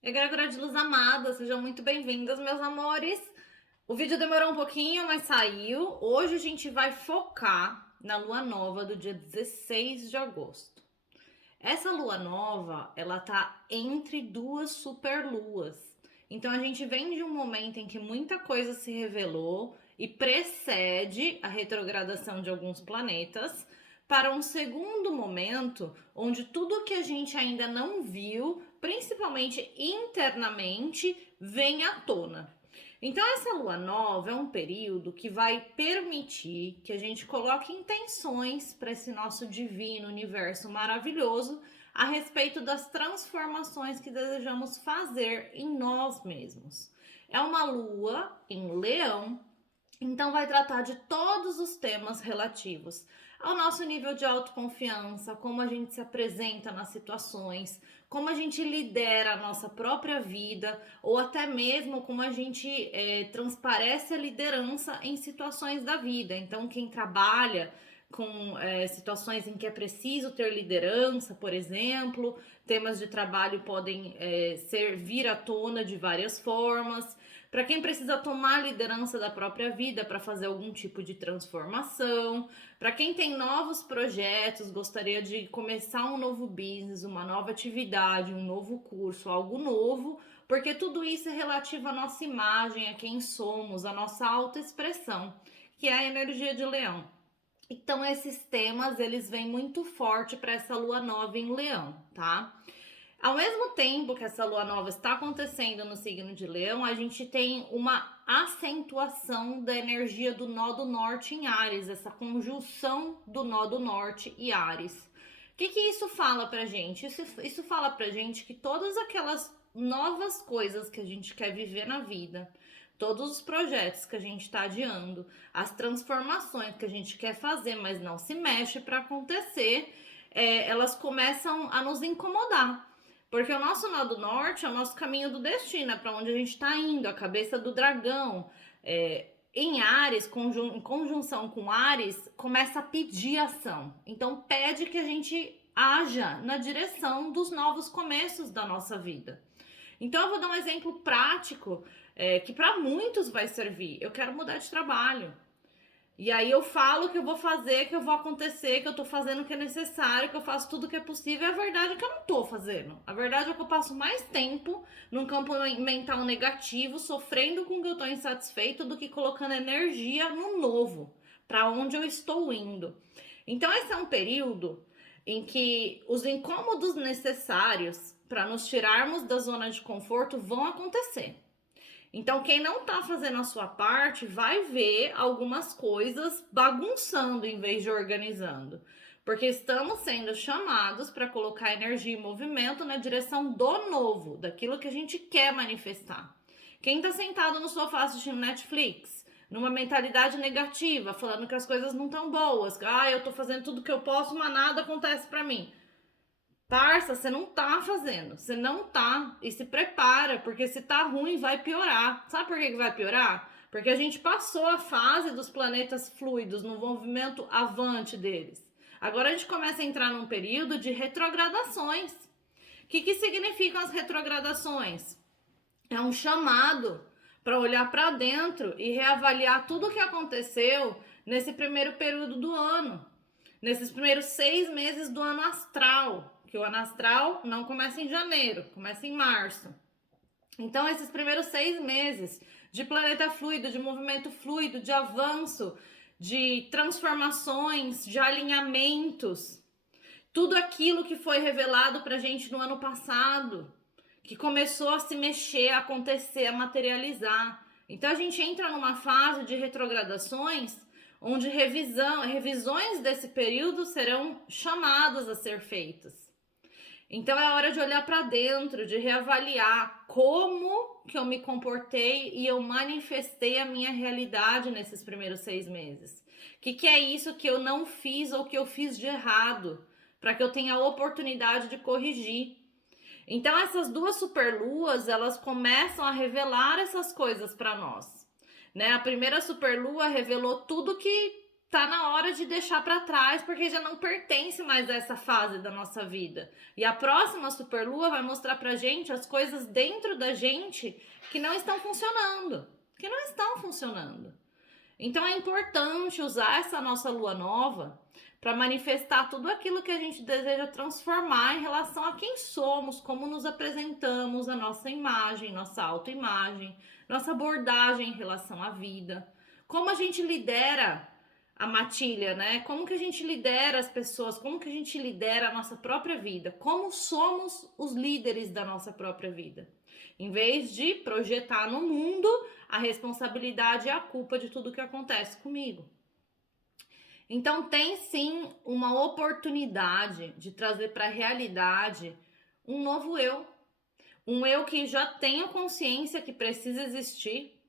Egrégora de luz amada, sejam muito bem-vindas, meus amores. O vídeo demorou um pouquinho, mas saiu. Hoje a gente vai focar na lua nova do dia 16 de agosto. Essa lua nova, ela tá entre duas superluas. Então a gente vem de um momento em que muita coisa se revelou e precede a retrogradação de alguns planetas para um segundo momento onde tudo que a gente ainda não viu, principalmente internamente, vem à tona. Então, essa lua nova é um período que vai permitir que a gente coloque intenções para esse nosso divino universo maravilhoso a respeito das transformações que desejamos fazer em nós mesmos. É uma lua em Leão, então vai tratar de todos os temas relativos ao nosso nível de autoconfiança, como a gente se apresenta nas situações, como a gente lidera a nossa própria vida, ou até mesmo como a gente transparece a liderança em situações da vida. Então, quem trabalha com situações em que é preciso ter liderança, por exemplo, temas de trabalho podem vir à tona de várias formas. Para quem precisa tomar liderança da própria vida para fazer algum tipo de transformação, para quem tem novos projetos, gostaria de começar um novo business, uma nova atividade, um novo curso, algo novo, porque tudo isso é relativo à nossa imagem, a quem somos, a nossa autoexpressão, que é a energia de Leão. Então esses temas, eles vêm muito forte para essa lua nova em Leão, tá? Ao mesmo tempo que essa lua nova está acontecendo no signo de Leão, a gente tem uma acentuação da energia do nó do norte em Áries, essa conjunção do nó do norte e Áries. O que isso fala pra gente? Isso fala pra gente que todas aquelas novas coisas que a gente quer viver na vida, todos os projetos que a gente está adiando, as transformações que a gente quer fazer, mas não se mexe para acontecer, elas começam a nos incomodar. Porque o nosso nó do norte é o nosso caminho do destino, é para onde a gente está indo, a cabeça do dragão. Em Áries, em conjunção com Áries, começa a pedir ação. Então, pede que a gente haja na direção dos novos começos da nossa vida. Então, eu vou dar um exemplo prático que para muitos vai servir. Eu quero mudar de trabalho. E aí eu falo que eu vou fazer, que eu vou acontecer, que eu tô fazendo o que é necessário, que eu faço tudo o que é possível. E a verdade é que eu não tô fazendo. A verdade é que eu passo mais tempo num campo mental negativo, sofrendo com que eu tô insatisfeito, do que colocando energia no novo, para onde eu estou indo. Então esse é um período em que os incômodos necessários para nos tirarmos da zona de conforto vão acontecer. Então, quem não tá fazendo a sua parte vai ver algumas coisas bagunçando em vez de organizando. Porque estamos sendo chamados para colocar energia e movimento na direção do novo, daquilo que a gente quer manifestar. Quem tá sentado no sofá assistindo Netflix, numa mentalidade negativa, falando que as coisas não estão boas, que eu tô fazendo tudo que eu posso, mas nada acontece para mim. Parça, você não tá fazendo. Você não tá. E se prepara, porque se tá ruim, vai piorar. Sabe por que vai piorar? Porque a gente passou a fase dos planetas fluidos, no movimento avante deles. Agora a gente começa a entrar num período de retrogradações. O que significam as retrogradações? É um chamado para olhar para dentro e reavaliar tudo o que aconteceu nesse primeiro período do ano. Nesses primeiros 6 meses do ano astral, que o ano astral não começa em janeiro, começa em março. Então, esses primeiros 6 meses de planeta fluido, de movimento fluido, de avanço, de transformações, de alinhamentos, tudo aquilo que foi revelado pra gente no ano passado, que começou a se mexer, a acontecer, a materializar. Então, a gente entra numa fase de retrogradações onde revisões desse período serão chamadas a ser feitas. Então é hora de olhar para dentro, de reavaliar como que eu me comportei e eu manifestei a minha realidade nesses primeiros 6 meses. O que é isso que eu não fiz ou que eu fiz de errado, para que eu tenha a oportunidade de corrigir. Então essas duas superluas, elas começam a revelar essas coisas para nós. Né? A primeira superlua revelou tudo que tá na hora de deixar para trás, porque já não pertence mais a essa fase da nossa vida. E a próxima superlua vai mostrar pra gente as coisas dentro da gente que não estão funcionando, Então é importante usar essa nossa lua nova para manifestar tudo aquilo que a gente deseja transformar em relação a quem somos, como nos apresentamos, a nossa imagem, nossa autoimagem, nossa abordagem em relação à vida, como a gente lidera a matilha, né? Como que a gente lidera as pessoas, como que a gente lidera a nossa própria vida, como somos os líderes da nossa própria vida. Em vez de projetar no mundo a responsabilidade e a culpa de tudo que acontece comigo. Então tem sim uma oportunidade de trazer para a realidade um novo eu. Um eu que já tenho consciência que precisa existir,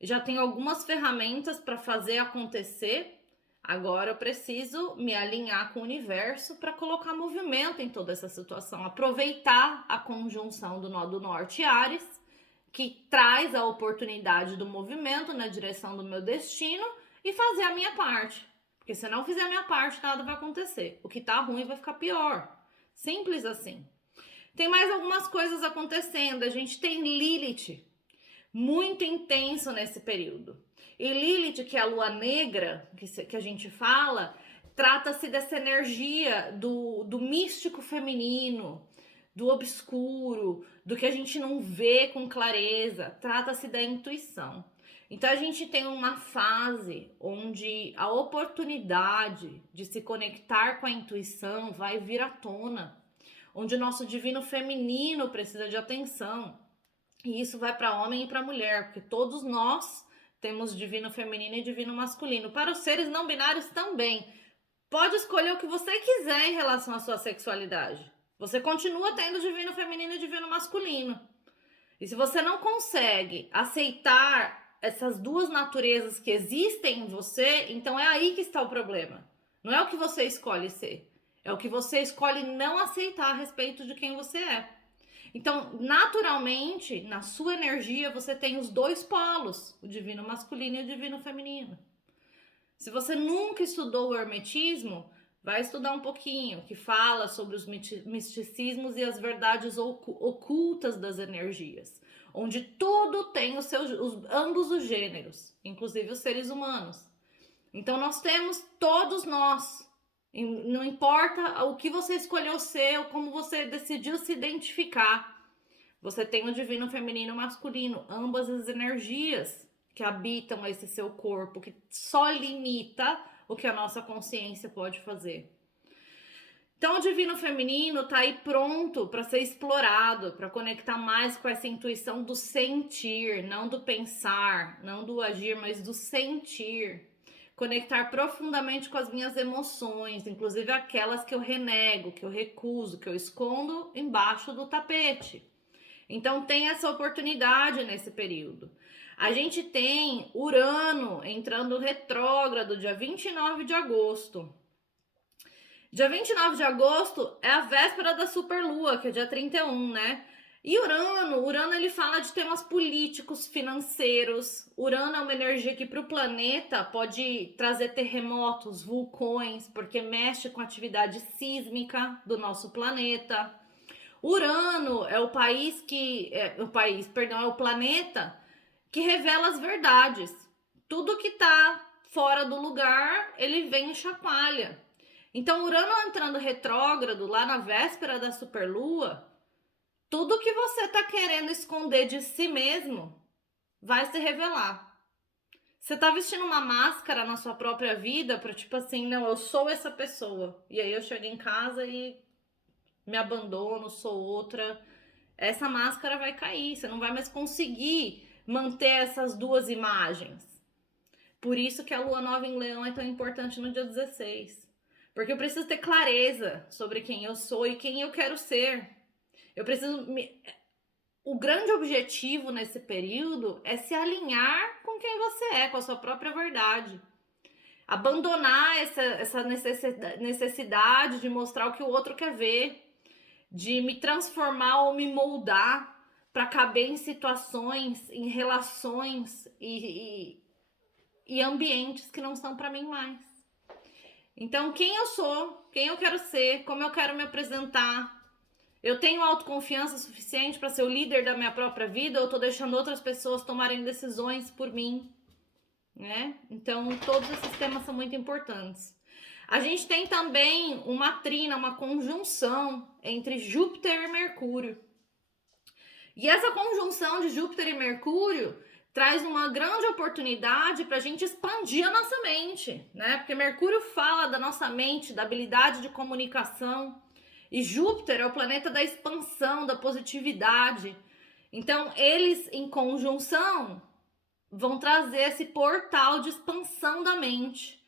já tenho algumas ferramentas para fazer acontecer. Agora eu preciso me alinhar com o universo para colocar movimento em toda essa situação, aproveitar a conjunção do nó do norte Áries, que traz a oportunidade do movimento na direção do meu destino, e fazer a minha parte. Porque se eu não fizer a minha parte, nada vai acontecer. O que tá ruim vai ficar pior. Simples assim. Tem mais algumas coisas acontecendo. A gente tem Lilith muito intenso nesse período. E Lilith, que é a lua negra, que a gente fala, trata-se dessa energia do místico feminino, do obscuro, do que a gente não vê com clareza. Trata-se da intuição. Então a gente tem uma fase onde a oportunidade de se conectar com a intuição vai vir à tona, onde o nosso divino feminino precisa de atenção. E isso vai para homem e para mulher, porque todos nós temos divino feminino e divino masculino. Para os seres não binários também. Pode escolher o que você quiser em relação à sua sexualidade. Você continua tendo divino feminino e divino masculino. E se você não consegue aceitar essas duas naturezas que existem em você, então é aí que está o problema. Não é o que você escolhe ser, é o que você escolhe não aceitar a respeito de quem você é. Então, naturalmente, na sua energia, você tem os dois polos, o divino masculino e o divino feminino. Se você nunca estudou o hermetismo, vai estudar um pouquinho, que fala sobre os misticismos e as verdades ocultas das energias, onde tudo tem ambos os gêneros, inclusive os seres humanos. Então nós temos todos nós, não importa o que você escolheu ser ou como você decidiu se identificar, você tem o divino feminino e o masculino, ambas as energias que habitam esse seu corpo, que só limita o que a nossa consciência pode fazer. Então o divino feminino está aí pronto para ser explorado, para conectar mais com essa intuição do sentir, não do pensar, não do agir, mas do sentir. Conectar profundamente com as minhas emoções, inclusive aquelas que eu renego, que eu recuso, que eu escondo embaixo do tapete. Então tem essa oportunidade nesse período. A gente tem Urano entrando retrógrado dia 29 de agosto. Dia 29 de agosto é a véspera da superlua, que é dia 31, né? E Urano ele fala de temas políticos, financeiros. Urano é uma energia que para o planeta pode trazer terremotos, vulcões, porque mexe com a atividade sísmica do nosso planeta. Urano é o planeta que revela as verdades. Tudo que tá fora do lugar, ele vem e chacoalha. Então, Urano entrando retrógrado lá na véspera da superlua, tudo que você tá querendo esconder de si mesmo vai se revelar. Você tá vestindo uma máscara na sua própria vida para tipo assim, não, eu sou essa pessoa. E aí eu chego em casa e me abandono, sou outra. Essa máscara vai cair, você não vai mais conseguir manter essas duas imagens. Por isso que a lua nova em Leão é tão importante no dia 16. Porque eu preciso ter clareza sobre quem eu sou e quem eu quero ser. O grande objetivo nesse período é se alinhar com quem você é, com a sua própria verdade. Abandonar essa necessidade de mostrar o que o outro quer ver, de me transformar ou me moldar para caber em situações, em relações e ambientes que não são para mim mais. Então, quem eu sou, quem eu quero ser, como eu quero me apresentar. Eu tenho autoconfiança suficiente para ser o líder da minha própria vida ou eu tô deixando outras pessoas tomarem decisões por mim, né? Então, todos esses temas são muito importantes. A gente tem também uma trina, uma conjunção entre Júpiter e Mercúrio. E essa conjunção de Júpiter e Mercúrio traz uma grande oportunidade para a gente expandir a nossa mente, né? Porque Mercúrio fala da nossa mente, da habilidade de comunicação, e Júpiter é o planeta da expansão, da positividade. Então, eles em conjunção vão trazer esse portal de expansão da mente,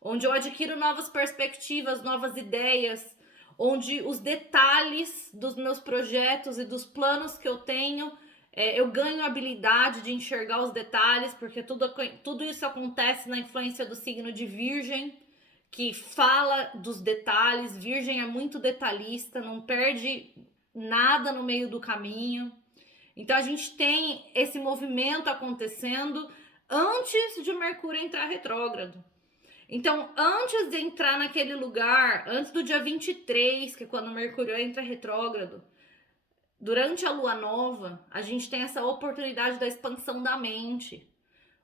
onde eu adquiro novas perspectivas, novas ideias, onde os detalhes dos meus projetos e dos planos que eu tenho, eu ganho a habilidade de enxergar os detalhes, porque tudo isso acontece na influência do signo de Virgem, que fala dos detalhes. Virgem é muito detalhista, não perde nada no meio do caminho. Então a gente tem esse movimento acontecendo antes de Mercúrio entrar retrógrado. Então, antes de entrar naquele lugar, antes do dia 23, que é quando Mercúrio entra retrógrado, durante a lua nova, a gente tem essa oportunidade da expansão da mente,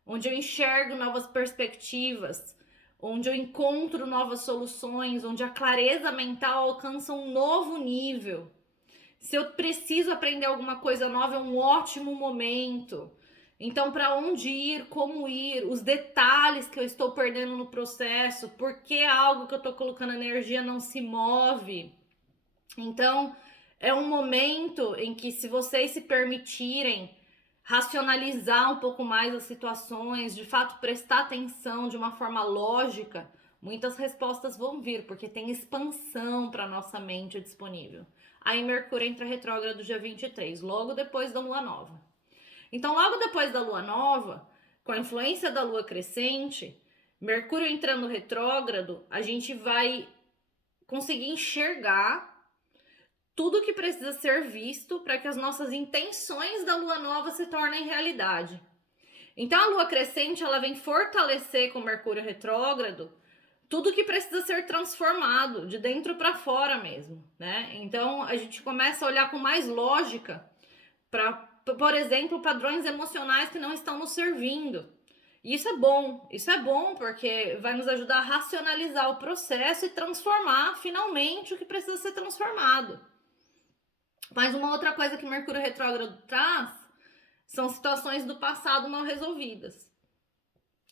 onde eu enxergo novas perspectivas, onde eu encontro novas soluções, onde a clareza mental alcança um novo nível. Se eu preciso aprender alguma coisa nova, é um ótimo momento. Então, para onde ir, como ir, os detalhes que eu estou perdendo no processo, por que algo que eu estou colocando energia não se move. Então, é um momento em que, se vocês se permitirem racionalizar um pouco mais as situações, de fato prestar atenção de uma forma lógica, muitas respostas vão vir, porque tem expansão para nossa mente disponível. Aí Mercúrio entra retrógrado dia 23, logo depois da lua nova. Então, logo depois da lua nova, com a influência da lua crescente, Mercúrio entrando retrógrado, a gente vai conseguir enxergar tudo que precisa ser visto para que as nossas intenções da lua nova se tornem realidade. Então, a lua crescente, ela vem fortalecer com Mercúrio retrógrado tudo que precisa ser transformado, de dentro para fora mesmo, né? Então, a gente começa a olhar com mais lógica para, por exemplo, padrões emocionais que não estão nos servindo. E isso é bom porque vai nos ajudar a racionalizar o processo e transformar finalmente o que precisa ser transformado. Mas uma outra coisa que Mercúrio retrógrado traz são situações do passado mal resolvidas.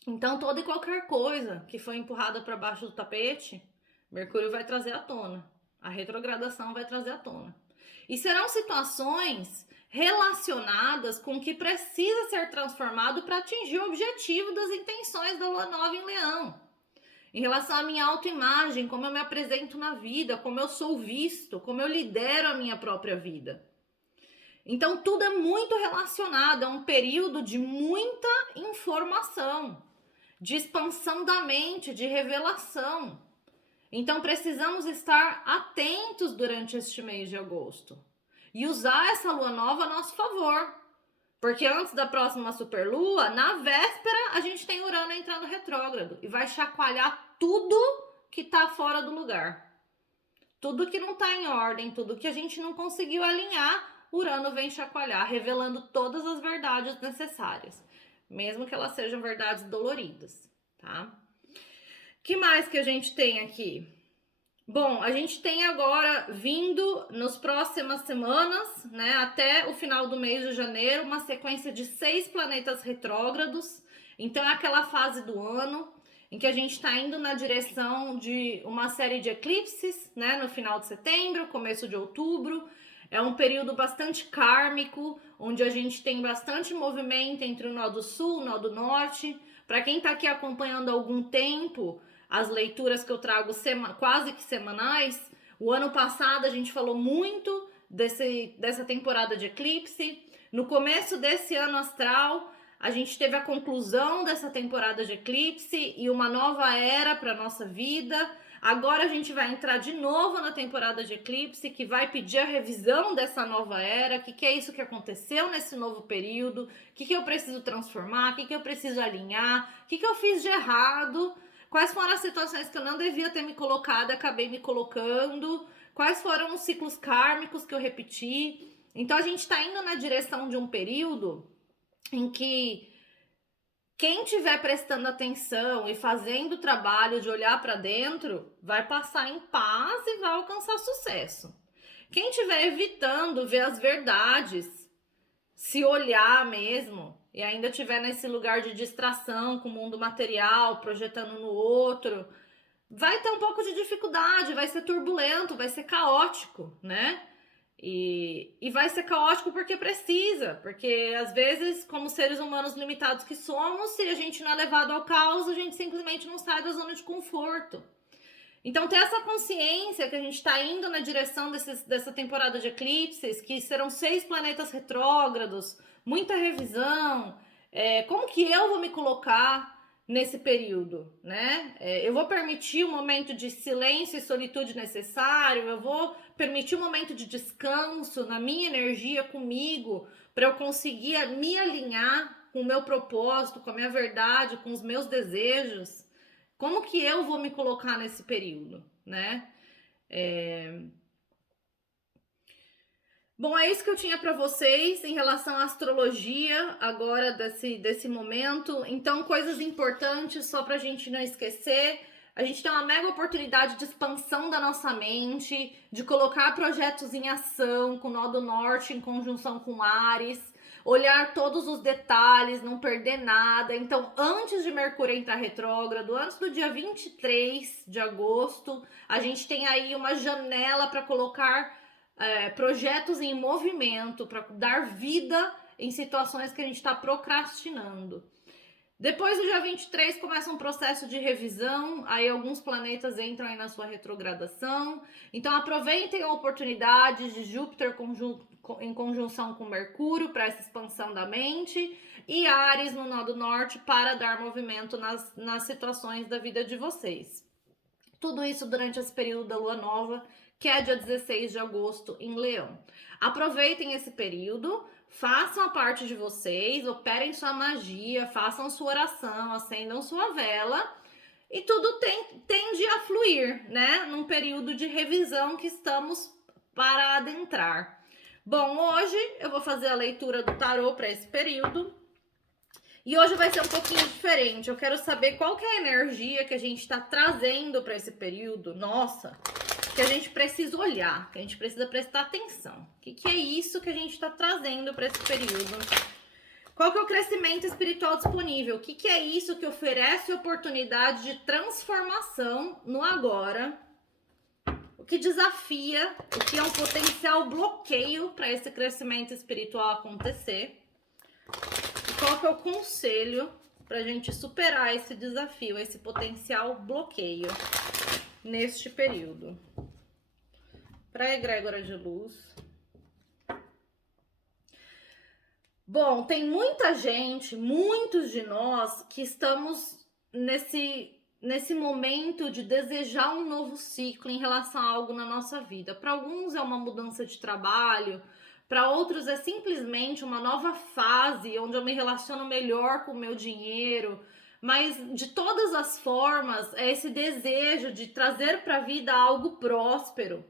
Então, toda e qualquer coisa que foi empurrada para baixo do tapete, Mercúrio vai trazer à tona. A retrogradação vai trazer à tona. E serão situações relacionadas com o que precisa ser transformado para atingir o objetivo das intenções da lua nova em Leão. Em relação à minha autoimagem, como eu me apresento na vida, como eu sou visto, como eu lidero a minha própria vida. Então, tudo é muito relacionado, é um período de muita informação, de expansão da mente, de revelação. Então, precisamos estar atentos durante este mês de agosto e usar essa lua nova a nosso favor. Porque antes da próxima superlua, na véspera, a gente tem Urano entrando retrógrado e vai chacoalhar tudo que tá fora do lugar. Tudo que não tá em ordem, tudo que a gente não conseguiu alinhar, Urano vem chacoalhar, revelando todas as verdades necessárias, mesmo que elas sejam verdades doloridas, tá? Que mais que a gente tem aqui? Bom, a gente tem agora vindo nas próximas semanas, né, até o final do mês de janeiro, uma sequência de 6 planetas retrógrados. Então é aquela fase do ano em que a gente está indo na direção de uma série de eclipses, né, no final de setembro, começo de outubro. É um período bastante kármico, onde a gente tem bastante movimento entre o nó do sul, o nó do norte. Para quem está aqui acompanhando há algum tempo, as leituras que eu trago quase que semanais, o ano passado a gente falou muito dessa temporada de eclipse. No começo desse ano astral, a gente teve a conclusão dessa temporada de eclipse e uma nova era para nossa vida. Agora a gente vai entrar de novo na temporada de eclipse, que vai pedir a revisão dessa nova era. O que é isso que aconteceu nesse novo período? O que eu preciso transformar? O que eu preciso alinhar? O que eu fiz de errado? Quais foram as situações que eu não devia ter me colocado e acabei me colocando? Quais foram os ciclos kármicos que eu repeti? Então a gente está indo na direção de um período em que quem estiver prestando atenção e fazendo o trabalho de olhar para dentro vai passar em paz e vai alcançar sucesso. Quem estiver evitando ver as verdades, se olhar mesmo e ainda estiver nesse lugar de distração com o mundo material, projetando no outro, vai ter um pouco de dificuldade, vai ser turbulento, vai ser caótico, né? E vai ser caótico porque precisa, porque às vezes, como seres humanos limitados que somos, se a gente não é levado ao caos, a gente simplesmente não sai da zona de conforto. Então, ter essa consciência que a gente está indo na direção dessa temporada de eclipses, que serão 6 planetas retrógrados, muita revisão, como que eu vou me colocar nesse período, né? Eu vou permitir um momento de silêncio e solitude necessário, eu vou permitir um momento de descanso na minha energia comigo, para eu conseguir me alinhar com o meu propósito, com a minha verdade, com os meus desejos. Como que eu vou me colocar nesse período, né? Bom, é isso que eu tinha para vocês em relação à astrologia agora desse momento. Então, coisas importantes só para a gente não esquecer. A gente tem uma mega oportunidade de expansão da nossa mente, de colocar projetos em ação com o nó do norte em conjunção com Áries, olhar todos os detalhes, não perder nada. Então, antes de Mercúrio entrar retrógrado, antes do dia 23 de agosto, a gente tem aí uma janela para colocar projetos em movimento, para dar vida em situações que a gente está procrastinando. Depois do dia 23 começa um processo de revisão, aí alguns planetas entram aí na sua retrogradação. Então aproveitem a oportunidade de Júpiter em conjunção com Mercúrio para essa expansão da mente e Áries no nó do norte para dar movimento nas situações da vida de vocês. Tudo isso durante esse período da lua nova, que é dia 16 de agosto em Leão. Aproveitem esse período, façam a parte de vocês, operem sua magia, façam sua oração, acendam sua vela e tudo tende a fluir, né? Num período de revisão que estamos para adentrar. Bom, hoje eu vou fazer a leitura do tarô para esse período. E hoje vai ser um pouquinho diferente. Eu quero saber qual que é a energia que a gente está trazendo para esse período. Nossa, que a gente precisa olhar, que a gente precisa prestar atenção. O que é isso que a gente está trazendo para esse período? Qual que é o crescimento espiritual disponível? O que é isso que oferece oportunidade de transformação no agora? O que desafia, o que é um potencial bloqueio para esse crescimento espiritual acontecer? Qual que é o conselho para a gente superar esse desafio, esse potencial bloqueio neste período? Para a egrégora de luz. Bom, tem muita gente, muitos de nós que estamos nesse momento de desejar um novo ciclo em relação a algo na nossa vida. Para alguns é uma mudança de trabalho, para outros é simplesmente uma nova fase onde eu me relaciono melhor com o meu dinheiro, mas de todas as formas é esse desejo de trazer para a vida algo próspero.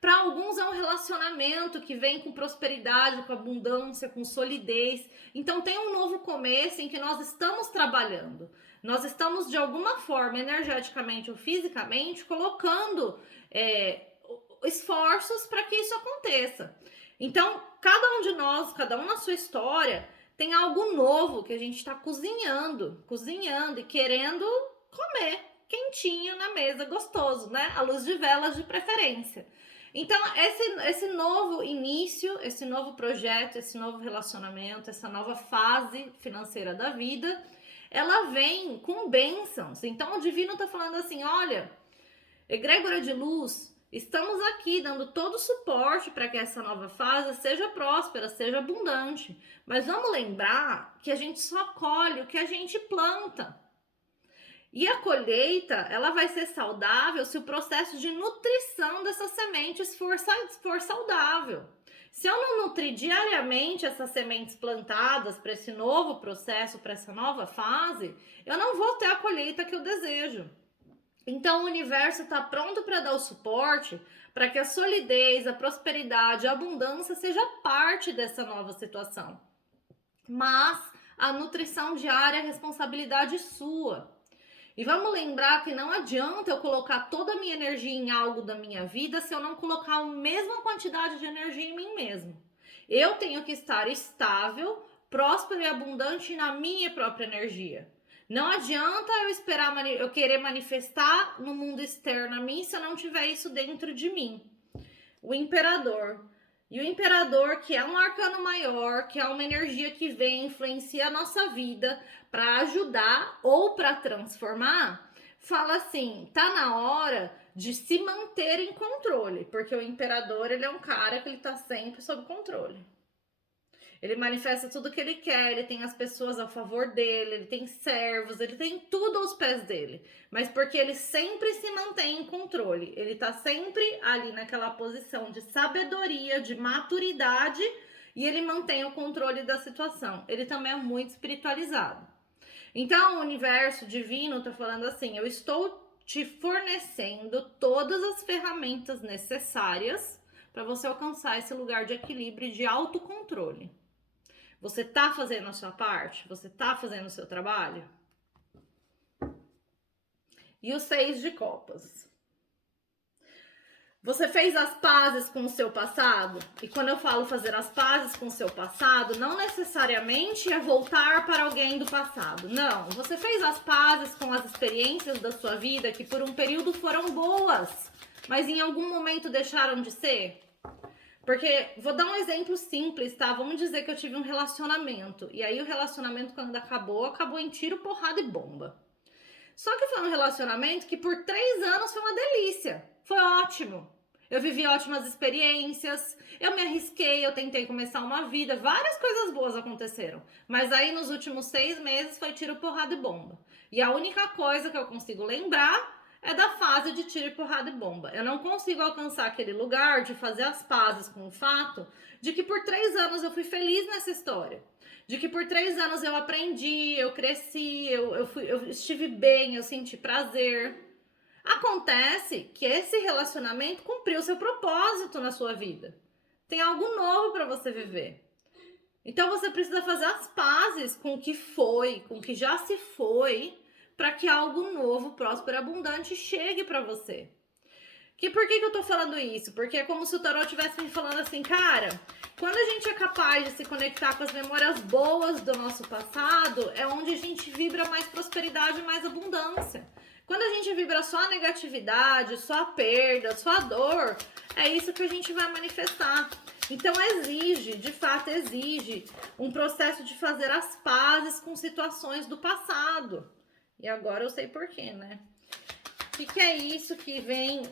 Para alguns é um relacionamento que vem com prosperidade, com abundância, com solidez. Então tem um novo começo em que nós estamos trabalhando. Nós estamos de alguma forma, energeticamente ou fisicamente, colocando esforços para que isso aconteça. Então, cada um de nós, cada um na sua história, tem algo novo que a gente está cozinhando e querendo comer quentinho na mesa, gostoso, né? À luz de velas de preferência. Então, esse novo início, esse novo projeto, esse novo relacionamento, essa nova fase financeira da vida, ela vem com bênçãos. Então, o divino está falando assim, olha, egrégora de luz, estamos aqui dando todo o suporte para que essa nova fase seja próspera, seja abundante. Mas vamos lembrar que a gente só colhe o que a gente planta. E a colheita, ela vai ser saudável se o processo de nutrição dessas sementes for saudável. Se eu não nutrir diariamente essas sementes plantadas para esse novo processo, para essa nova fase, eu não vou ter a colheita que eu desejo. Então o universo está pronto para dar o suporte para que a solidez, a prosperidade, a abundância seja parte dessa nova situação. Mas a nutrição diária é responsabilidade sua. E vamos lembrar que não adianta eu colocar toda a minha energia em algo da minha vida se eu não colocar a mesma quantidade de energia em mim mesmo. Eu tenho que estar estável, próspero e abundante na minha própria energia. Não adianta eu esperar, eu querer manifestar no mundo externo a mim se eu não tiver isso dentro de mim. O imperador. E o imperador, que é um arcano maior, que é uma energia que vem, influencia a nossa vida para ajudar ou para transformar, fala assim, tá na hora de se manter em controle, porque o imperador, ele é um cara que ele tá sempre sob controle. Ele manifesta tudo que ele quer, ele tem as pessoas a favor dele, ele tem servos, ele tem tudo aos pés dele. Mas porque ele sempre se mantém em controle, ele tá sempre ali naquela posição de sabedoria, de maturidade, e ele mantém o controle da situação. Ele também é muito espiritualizado. Então, o universo divino tá falando assim, eu estou te fornecendo todas as ferramentas necessárias para você alcançar esse lugar de equilíbrio e de autocontrole. Você tá fazendo a sua parte? Você tá fazendo o seu trabalho? E o 6 de copas. Você fez as pazes com o seu passado? E quando eu falo fazer as pazes com o seu passado, não necessariamente é voltar para alguém do passado. Não, você fez as pazes com as experiências da sua vida que por um período foram boas, mas em algum momento deixaram de ser? Porque, vou dar um exemplo simples, tá? Vamos dizer que eu tive um relacionamento. E aí o relacionamento, quando acabou em tiro, porrada e bomba. Só que foi um relacionamento que por 3 anos foi uma delícia. Foi ótimo. Eu vivi ótimas experiências, eu me arrisquei, eu tentei começar uma vida, várias coisas boas aconteceram. Mas aí nos últimos 6 meses foi tiro, porrada e bomba. E a única coisa que eu consigo lembrar é da fase de tiro, porrada e bomba. Eu não consigo alcançar aquele lugar de fazer as pazes com o fato de que por 3 anos eu fui feliz nessa história. De que por 3 anos eu aprendi, eu cresci, eu estive bem, eu senti prazer. Acontece que esse relacionamento cumpriu seu propósito na sua vida. Tem algo novo para você viver. Então você precisa fazer as pazes com o que foi, com o que já se foi, para que algo novo, próspero e abundante chegue para você. Por que eu tô falando isso? Porque é como se o tarot estivesse me falando assim, cara, quando a gente é capaz de se conectar com as memórias boas do nosso passado, é onde a gente vibra mais prosperidade e mais abundância. Quando a gente vibra só a negatividade, só a perda, só a dor, é isso que a gente vai manifestar. Então exige, de fato exige, um processo de fazer as pazes com situações do passado. E agora eu sei por quê, né? O que é isso que vem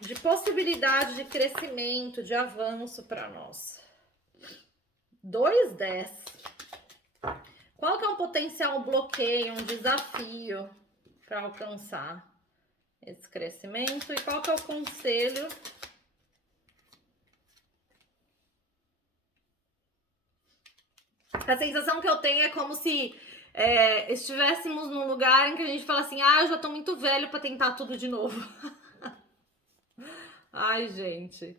de possibilidade de crescimento, de avanço para nós? 2/10. Qual que é um potencial bloqueio, um desafio para alcançar esse crescimento? E qual que é o conselho? A sensação que eu tenho é como se estivéssemos num lugar em que a gente fala assim, eu já tô muito velho para tentar tudo de novo. Ai, gente.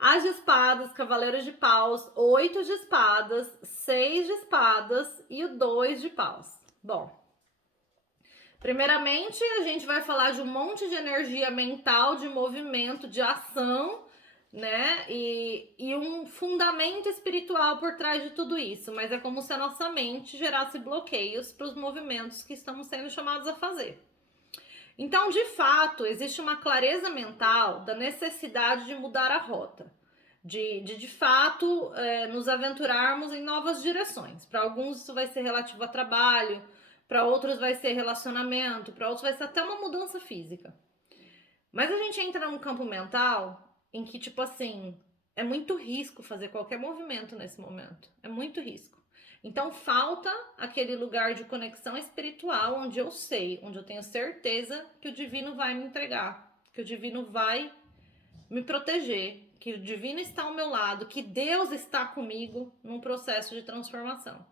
As de espadas, cavaleiro de paus, 8 de espadas, 6 de espadas e o 2 de paus. Bom, primeiramente a gente vai falar de um monte de energia mental, de movimento, de ação, né? E um fundamento espiritual por trás de tudo isso. Mas é como se a nossa mente gerasse bloqueios para os movimentos que estamos sendo chamados a fazer. Então, de fato, existe uma clareza mental da necessidade de mudar a rota. De fato, nos aventurarmos em novas direções. Para alguns isso vai ser relativo a trabalho, para outros vai ser relacionamento, para outros vai ser até uma mudança física. Mas a gente entra num campo mental em que, tipo assim, é muito risco fazer qualquer movimento nesse momento. É muito risco. Então falta aquele lugar de conexão espiritual onde eu sei, onde eu tenho certeza que o divino vai me entregar, que o divino vai me proteger, que o divino está ao meu lado, que Deus está comigo num processo de transformação.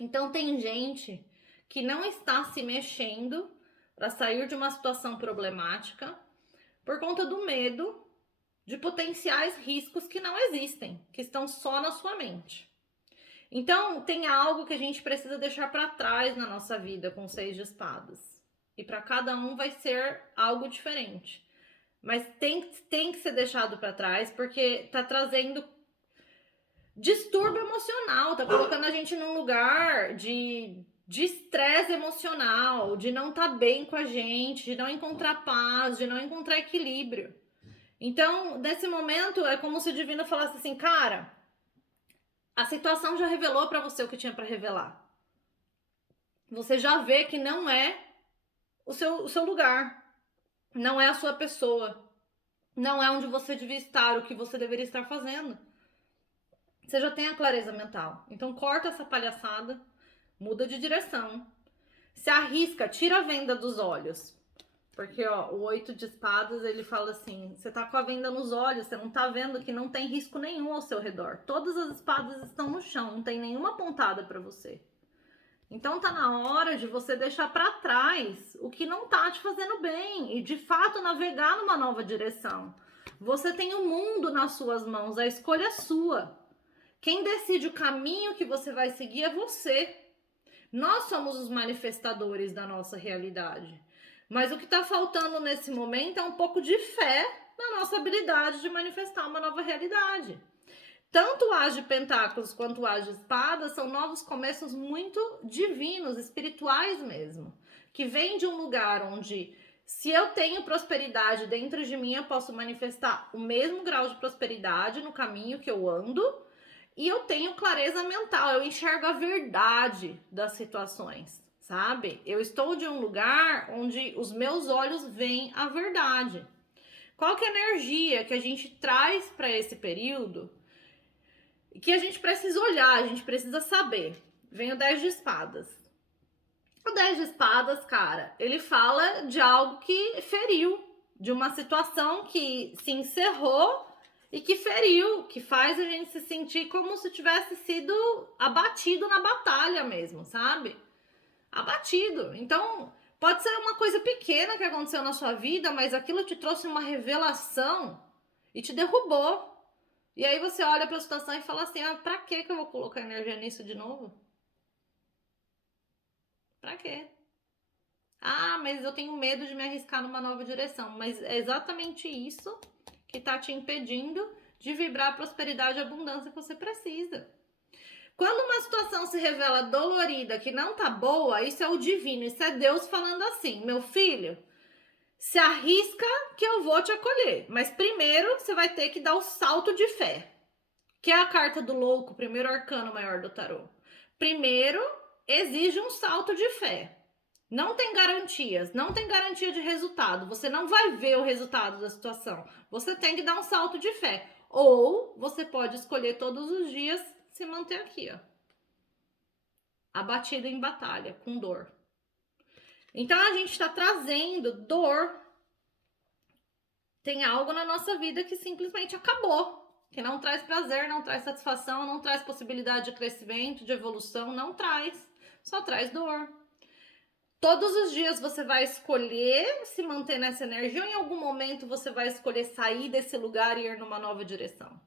Então tem gente que não está se mexendo para sair de uma situação problemática por conta do medo de potenciais riscos que não existem, que estão só na sua mente. Então, tem algo que a gente precisa deixar para trás na nossa vida com o 6 de espadas. E para cada um vai ser algo diferente. Mas tem que ser deixado para trás, porque tá trazendo distúrbio emocional, tá colocando a gente num lugar de estresse emocional, de não estar bem com a gente, de não encontrar paz, de não encontrar equilíbrio. Então, nesse momento, é como se o divino falasse assim, cara, a situação já revelou para você o que tinha para revelar. Você já vê que não é o seu lugar, não é a sua pessoa, não é onde você devia estar, o que você deveria estar fazendo. Você já tem a clareza mental. Então, corta essa palhaçada, muda de direção, se arrisca, tira a venda dos olhos. Porque, ó, o 8 de espadas, ele fala assim, você tá com a venda nos olhos, você não tá vendo que não tem risco nenhum ao seu redor. Todas as espadas estão no chão, não tem nenhuma apontada para você. Então tá na hora de você deixar para trás o que não tá te fazendo bem e de fato navegar numa nova direção. Você tem o mundo nas suas mãos, a escolha é sua. Quem decide o caminho que você vai seguir é você. Nós somos os manifestadores da nossa realidade. Mas o que está faltando nesse momento é um pouco de fé na nossa habilidade de manifestar uma nova realidade. Tanto o As de Pentáculos quanto o As de Espadas são novos começos muito divinos, espirituais mesmo. Que vêm de um lugar onde, se eu tenho prosperidade dentro de mim, eu posso manifestar o mesmo grau de prosperidade no caminho que eu ando. E eu tenho clareza mental, eu enxergo a verdade das situações, sabe? Eu estou de um lugar onde os meus olhos veem a verdade. Qual que é a energia que a gente traz para esse período? Que a gente precisa olhar, a gente precisa saber. Vem o 10 de espadas. O 10 de espadas, cara, ele fala de algo que feriu, de uma situação que se encerrou e que feriu, que faz a gente se sentir como se tivesse sido abatido na batalha mesmo, sabe? Abatido. Então, pode ser uma coisa pequena que aconteceu na sua vida, mas aquilo te trouxe uma revelação e te derrubou. E aí você olha para a situação e fala assim, pra que eu vou colocar energia nisso de novo? Pra quê? Ah, mas eu tenho medo de me arriscar numa nova direção. Mas é exatamente isso que tá te impedindo de vibrar a prosperidade e a abundância que você precisa. Quando uma situação se revela dolorida, que não tá boa, isso é o divino, isso é Deus falando assim, meu filho, se arrisca que eu vou te acolher. Mas primeiro você vai ter que dar o salto de fé, que é a carta do louco, primeiro arcano maior do tarô. Primeiro, exige um salto de fé. Não tem garantias, não tem garantia de resultado. Você não vai ver o resultado da situação. Você tem que dar um salto de fé. Ou você pode escolher todos os dias se manter aqui, ó. Abatido em batalha, com dor. Então a gente está trazendo dor. Tem algo na nossa vida que simplesmente acabou. Que não traz prazer, não traz satisfação, não traz possibilidade de crescimento, de evolução, não traz. Só traz dor. Todos os dias você vai escolher se manter nessa energia ou em algum momento você vai escolher sair desse lugar e ir numa nova direção.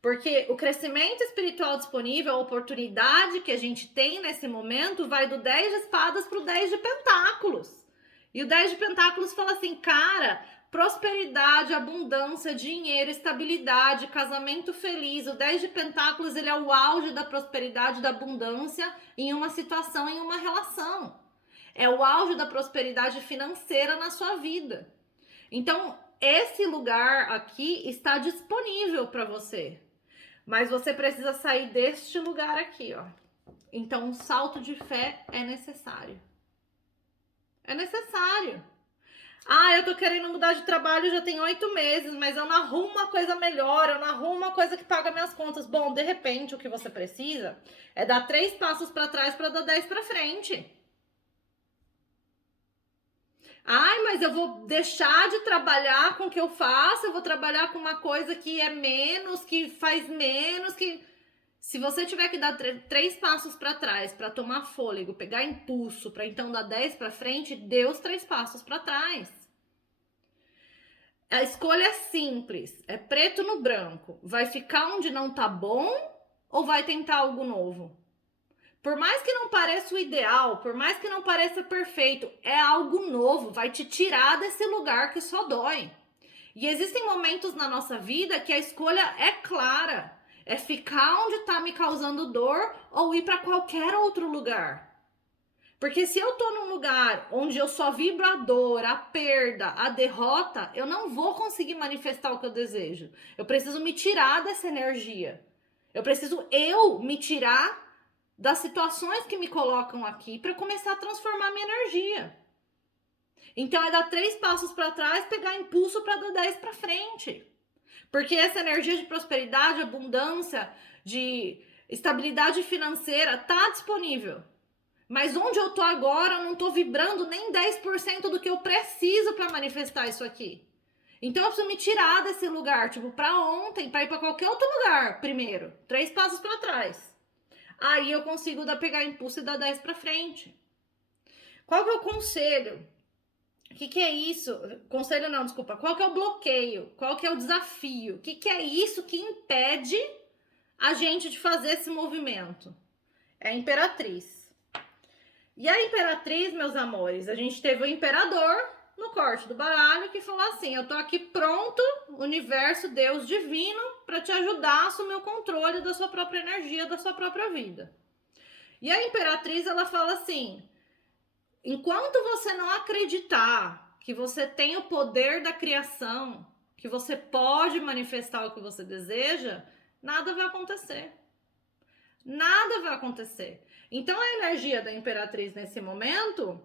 Porque o crescimento espiritual disponível, a oportunidade que a gente tem nesse momento vai do 10 de espadas para o 10 de pentáculos. E o 10 de pentáculos fala assim, cara, prosperidade, abundância, dinheiro, estabilidade, casamento feliz. O 10 de pentáculos ele é o auge da prosperidade, da abundância em uma situação, em uma relação. É o auge da prosperidade financeira na sua vida. Então, esse lugar aqui está disponível para você. Mas você precisa sair deste lugar aqui, ó. Então, um salto de fé é necessário. É necessário. Ah, eu tô querendo mudar de trabalho já tem 8 meses, mas eu não arrumo uma coisa melhor, eu não arrumo uma coisa que paga minhas contas. Bom, de repente, o que você precisa é dar 3 passos para trás para dar 10 para frente. Ai, mas eu vou deixar de trabalhar com o que eu faço, eu vou trabalhar com uma coisa que é menos, que faz menos, que... Se você tiver que dar 3 passos para trás para tomar fôlego, pegar impulso, para então dar 10 para frente, dê os 3 passos para trás. A escolha é simples, é preto no branco. Vai ficar onde não tá bom ou vai tentar algo novo? Por mais que não pareça o ideal, por mais que não pareça perfeito, é algo novo, vai te tirar desse lugar que só dói. E existem momentos na nossa vida que a escolha é clara. É ficar onde tá me causando dor ou ir para qualquer outro lugar. Porque se eu tô num lugar onde eu só vibro a dor, a perda, a derrota, eu não vou conseguir manifestar o que eu desejo. Eu preciso me tirar dessa energia. Eu preciso me tirar das situações que me colocam aqui para começar a transformar minha energia. Então é dar 3 passos para trás, pegar impulso para dar 10 para frente. Porque essa energia de prosperidade, abundância, de estabilidade financeira tá disponível. Mas onde eu tô agora, eu não tô vibrando nem 10% do que eu preciso para manifestar isso aqui. Então eu preciso me tirar desse lugar, tipo, para ontem, para ir para qualquer outro lugar primeiro. 3 passos para trás. Aí eu consigo pegar impulso e dar 10 para frente. Qual que é o conselho? O que é isso? Conselho não, desculpa. Qual que é o bloqueio? Qual que é o desafio? O que é isso que impede a gente de fazer esse movimento? É a Imperatriz. E a Imperatriz, meus amores, a gente teve o Imperador no corte do baralho que falou assim: eu tô aqui pronto, universo, Deus divino, para te ajudar a assumir o controle da sua própria energia, da sua própria vida. E a Imperatriz, ela fala assim: enquanto você não acreditar que você tem o poder da criação, que você pode manifestar o que você deseja, nada vai acontecer. Nada vai acontecer. Então, a energia da Imperatriz nesse momento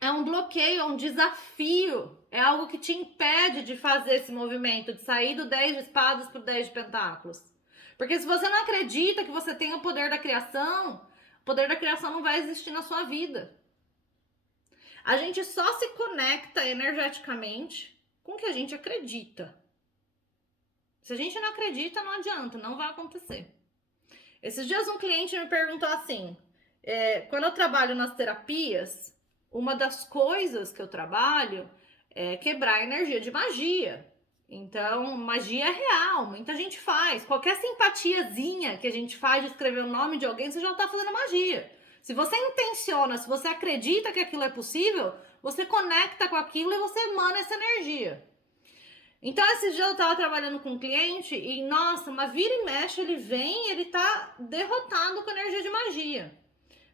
é um bloqueio, é um desafio, é algo que te impede de fazer esse movimento, de sair do 10 de espadas para o 10 de pentáculos. Porque se você não acredita que você tem o poder da criação, o poder da criação não vai existir na sua vida. A gente só se conecta energeticamente com o que a gente acredita. Se a gente não acredita, não adianta, não vai acontecer. Esses dias um cliente me perguntou assim, quando eu trabalho nas terapias, uma das coisas que eu trabalho é quebrar a energia de magia. Então, magia é real, muita gente faz. Qualquer simpatiazinha que a gente faz de escrever o nome de alguém, você já tá fazendo magia. Se você intenciona, se você acredita que aquilo é possível, você conecta com aquilo e você emana essa energia. Então, esses dias eu tava trabalhando com um cliente e, nossa, mas vira e mexe, ele vem, ele tá derrotado com a energia de magia.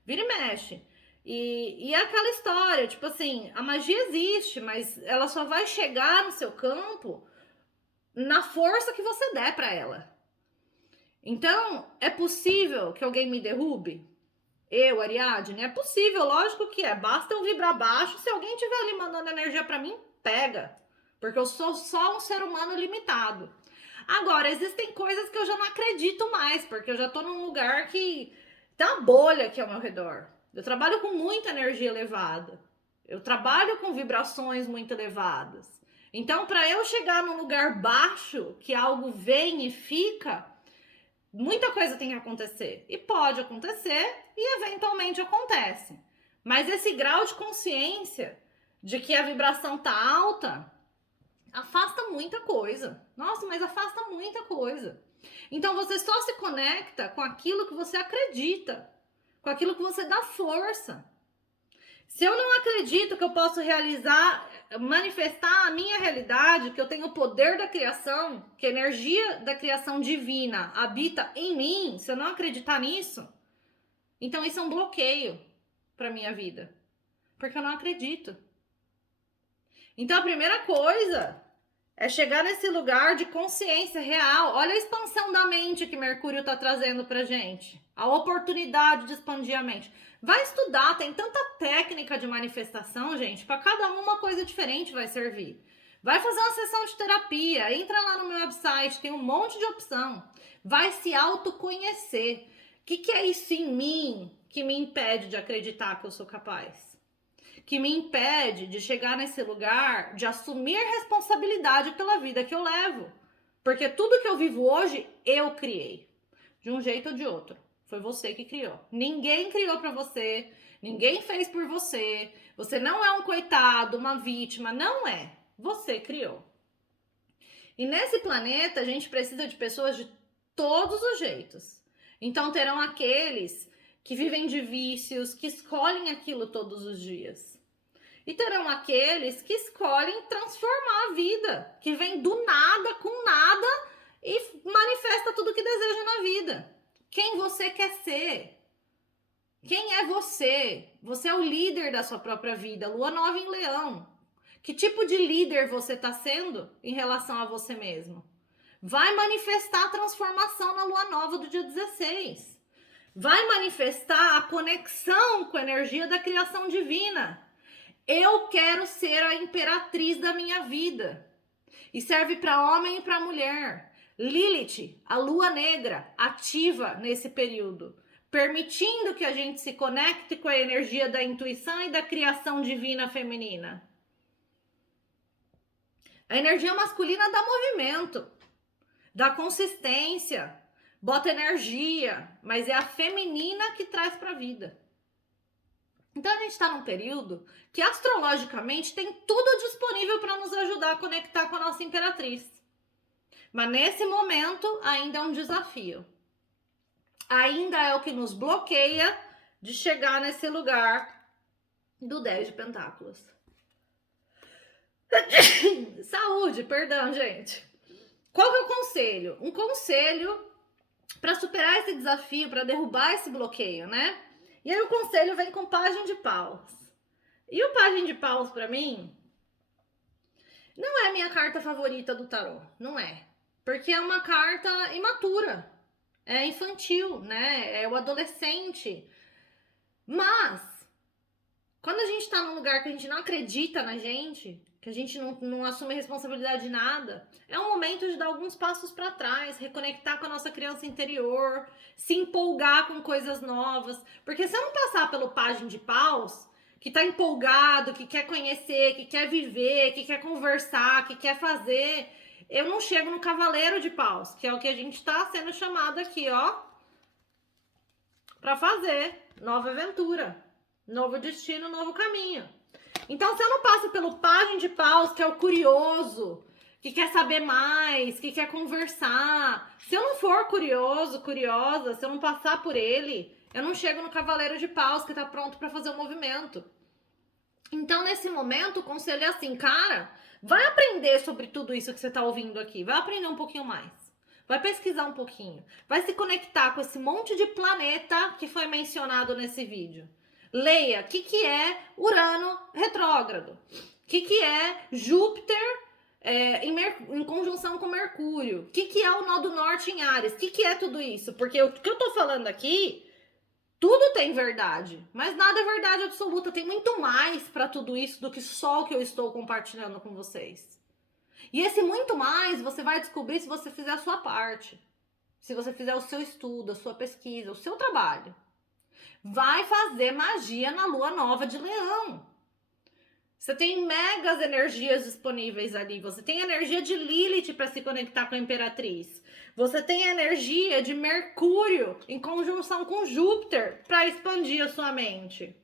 Vira e mexe. E é aquela história, tipo assim, a magia existe, mas ela só vai chegar no seu campo na força que você der pra ela. Então, é possível que alguém me derrube? Eu, Ariadne, é possível, lógico que é. Basta eu vibrar baixo, se alguém estiver ali mandando energia pra mim, pega. Porque eu sou só um ser humano limitado. Agora, existem coisas que eu já não acredito mais, porque eu já tô num lugar que tá uma bolha aqui ao meu redor. Eu trabalho com muita energia elevada. Eu trabalho com vibrações muito elevadas. Então, para eu chegar num lugar baixo, que algo vem e fica, muita coisa tem que acontecer. E pode acontecer e eventualmente acontece. Mas esse grau de consciência de que a vibração tá alta afasta muita coisa. Nossa, mas afasta muita coisa. Então você só se conecta com aquilo que você acredita, com aquilo que você dá força. Se eu não acredito que eu posso realizar, manifestar a minha realidade, que eu tenho o poder da criação, que a energia da criação divina habita em mim, se eu não acreditar nisso, então isso é um bloqueio para minha vida, porque eu não acredito. Então a primeira coisa é chegar nesse lugar de consciência real. Olha a expansão da mente que Mercúrio está trazendo pra gente. A oportunidade de expandir a mente. Vai estudar, tem tanta técnica de manifestação, gente. Para cada uma coisa diferente vai servir. Vai fazer uma sessão de terapia. Entra lá no meu website, tem um monte de opção. Vai se autoconhecer. O que é isso em mim que me impede de acreditar que eu sou capaz? Que me impede de chegar nesse lugar, de assumir responsabilidade pela vida que eu levo. Porque tudo que eu vivo hoje, eu criei. de um jeito ou de outro. Foi você que criou. Ninguém criou para você, ninguém fez por você. Você não é um coitado, uma vítima, não é. Você criou. E nesse planeta a gente precisa de pessoas de todos os jeitos. Então terão aqueles que vivem de vícios, que escolhem aquilo todos os dias. E terão aqueles que escolhem transformar a vida, que vem do nada, com nada, e manifesta tudo que deseja na vida. Quem você quer ser? Quem é você? Você é o líder da sua própria vida, lua nova em Leão. Que tipo de líder você está sendo em relação a você mesmo? Vai manifestar a transformação na lua nova do dia 16. Vai manifestar a conexão com a energia da criação divina. Eu quero ser a imperatriz da minha vida. E serve para homem e para mulher. Lilith, a lua negra, ativa nesse período, permitindo que a gente se conecte com a energia da intuição e da criação divina feminina. A energia masculina dá movimento, dá consistência, bota energia, mas é a feminina que traz para a vida. Então a gente está num período que astrologicamente tem tudo disponível para nos ajudar a conectar com a nossa imperatriz. Mas nesse momento ainda é um desafio. Ainda é o que nos bloqueia de chegar nesse lugar do 10 de Pentáculos. Saúde, perdão, gente. Qual que é o conselho? Um conselho para superar esse desafio, para derrubar esse bloqueio, né? E aí o conselho vem com Pajem de Paus. E o Pajem de Paus, para mim, não é a minha carta favorita do tarô. Não é. Porque é uma carta imatura. É infantil, né? É o adolescente. Mas, quando a gente tá num lugar que a gente não acredita na gente, que a gente não assume responsabilidade de nada, é um momento de dar alguns passos para trás, reconectar com a nossa criança interior, se empolgar com coisas novas. Porque se eu não passar pelo Pajem de Paus, que tá empolgado, que quer conhecer, que quer viver, que quer conversar, que quer fazer, eu não chego no Cavaleiro de Paus, que é o que a gente tá sendo chamado aqui, ó, para fazer nova aventura, novo destino, novo caminho. Então, se eu não passo pelo Pajem de Paus, que é o curioso, que quer saber mais, que quer conversar, se eu não for curioso, curiosa, se eu não passar por ele, eu não chego no Cavaleiro de Paus, que tá pronto para fazer o movimento. Então, nesse momento, o conselho é assim, cara, vai aprender sobre tudo isso que você tá ouvindo aqui, vai aprender um pouquinho mais. Vai pesquisar um pouquinho, vai se conectar com esse monte de planeta que foi mencionado nesse vídeo. Leia o que é Urano retrógrado, o que é Júpiter em conjunção com Mercúrio, o que é o nó do norte em Áries, o que é tudo isso? Porque o que eu tô falando aqui, tudo tem verdade, mas nada é verdade absoluta, tem muito mais para tudo isso do que só o que eu estou compartilhando com vocês. E esse muito mais você vai descobrir se você fizer a sua parte, se você fizer o seu estudo, a sua pesquisa, o seu trabalho. Vai fazer magia na lua nova de Leão. Você tem megas energias disponíveis ali. Você tem energia de Lilith para se conectar com a Imperatriz. Você tem energia de Mercúrio em conjunção com Júpiter para expandir a sua mente.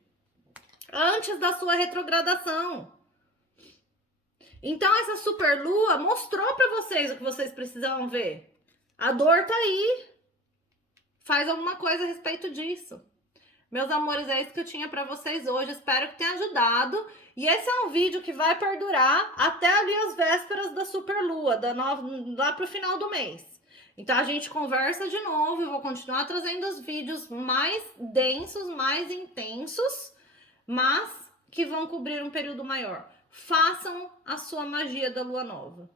Antes da sua retrogradação. Então essa superlua mostrou para vocês o que vocês precisavam ver. A dor tá aí. Faz alguma coisa a respeito disso. Meus amores, é isso que eu tinha para vocês hoje. Espero que tenha ajudado. E esse é um vídeo que vai perdurar até ali as vésperas da superlua, lá pro final do mês. Então a gente conversa de novo. Eu vou continuar trazendo os vídeos mais densos, mais intensos, mas que vão cobrir um período maior. Façam a sua magia da lua nova.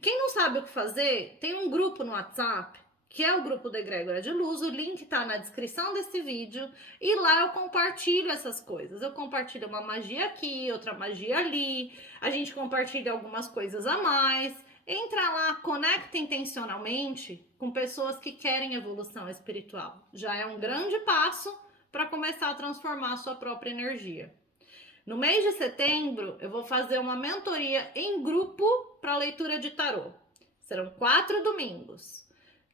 Quem não sabe o que fazer, tem um grupo no WhatsApp, que é o grupo da Egrégora de Luz. O link tá na descrição desse vídeo. E lá eu compartilho essas coisas. Eu compartilho uma magia aqui, outra magia ali. A gente compartilha algumas coisas a mais. Entra lá, conecta intencionalmente com pessoas que querem evolução espiritual. Já é um grande passo para começar a transformar a sua própria energia. No mês de setembro, eu vou fazer uma mentoria em grupo para leitura de tarô. Serão 4 domingos.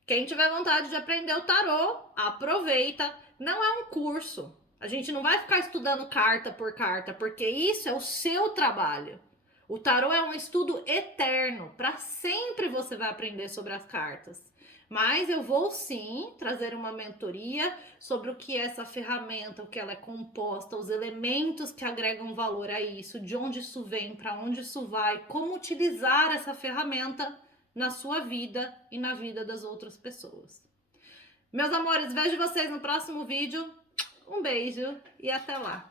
Quem tiver vontade de aprender o tarô, aproveita. Não é um curso. A gente não vai ficar estudando carta por carta, porque isso é o seu trabalho. O tarô é um estudo eterno. Para sempre você vai aprender sobre as cartas. Mas eu vou sim trazer uma mentoria sobre o que é essa ferramenta, o que ela é composta, os elementos que agregam valor a isso, de onde isso vem, para onde isso vai, como utilizar essa ferramenta na sua vida e na vida das outras pessoas. Meus amores, vejo vocês no próximo vídeo. Um beijo e até lá!